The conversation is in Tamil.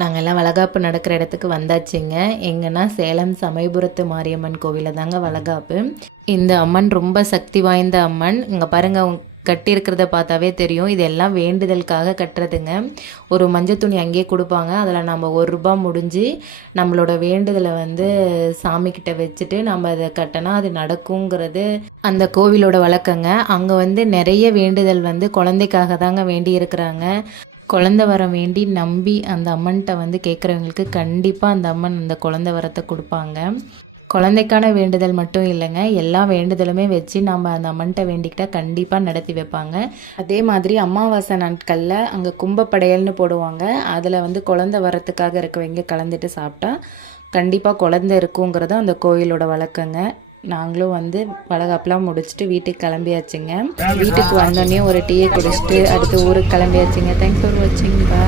நாங்கள் எல்லாம் வளகாப்பு நடக்கிற இடத்துக்கு வந்தாச்சுங்க. எங்கன்னா சேலம் சமயபுரத்து மாரியம்மன் கோவிலில் தாங்க வளகாப்பு. இந்த அம்மன் ரொம்ப சக்தி வாய்ந்த அம்மன். இங்கே பாருங்கள் கட்டியிருக்கிறத பார்த்தாவே தெரியும். இதெல்லாம் வேண்டுதலுக்காக கட்டுறதுங்க. ஒரு மஞ்சள் துணி அங்கேயே கொடுப்பாங்க. அதில் நம்ம ஒரு ரூபா முடிஞ்சு நம்மளோட வேண்டுதலை வந்து சாமிக்கிட்ட வச்சுட்டு நம்ம அதை கட்டினா அது நடக்குங்கிறது அந்த கோவிலோட வழக்கங்க. அங்கே வந்து நிறைய வேண்டுதல் வந்து குழந்தைக்காக தாங்க வேண்டி இருக்கிறாங்க குழந்த வரம் வேண்டி நம்பி அந்த அம்மன்கிட்ட வந்து கேட்குறவங்களுக்கு கண்டிப்பாக அந்த அம்மன் அந்த குழந்த வரத்தை கொடுப்பாங்க. குழந்தைக்கான வேண்டுதல் மட்டும் இல்லைங்க. எல்லா வேண்டுதலுமே வச்சு நம்ம அந்த அம்மன்கிட்ட வேண்டிக்கிட்டால் கண்டிப்பாக நடத்தி வைப்பாங்க. அதே மாதிரி அமாவாசை நாட்களில் அங்கே கும்பப்படையல்னு போடுவாங்க. அதில் வந்து குழந்த வரத்துக்காக இருக்கவங்க கலந்துட்டு சாப்பிட்டா கண்டிப்பாக குழந்த இருக்குங்கிறது அந்த கோயிலோட வழக்கங்க. நாங்களும் வந்து வளகாப்புலாம் முடிச்சுட்டு வீட்டுக்கு கிளம்பியாச்சுங்க. வீட்டுக்கு வந்தோடனே ஒரு டீயை குடிச்சிட்டு அடுத்து ஊருக்கு கிளம்பியாச்சுங்க. தேங்க்ஸ் ஃபார் வாட்சிங் பா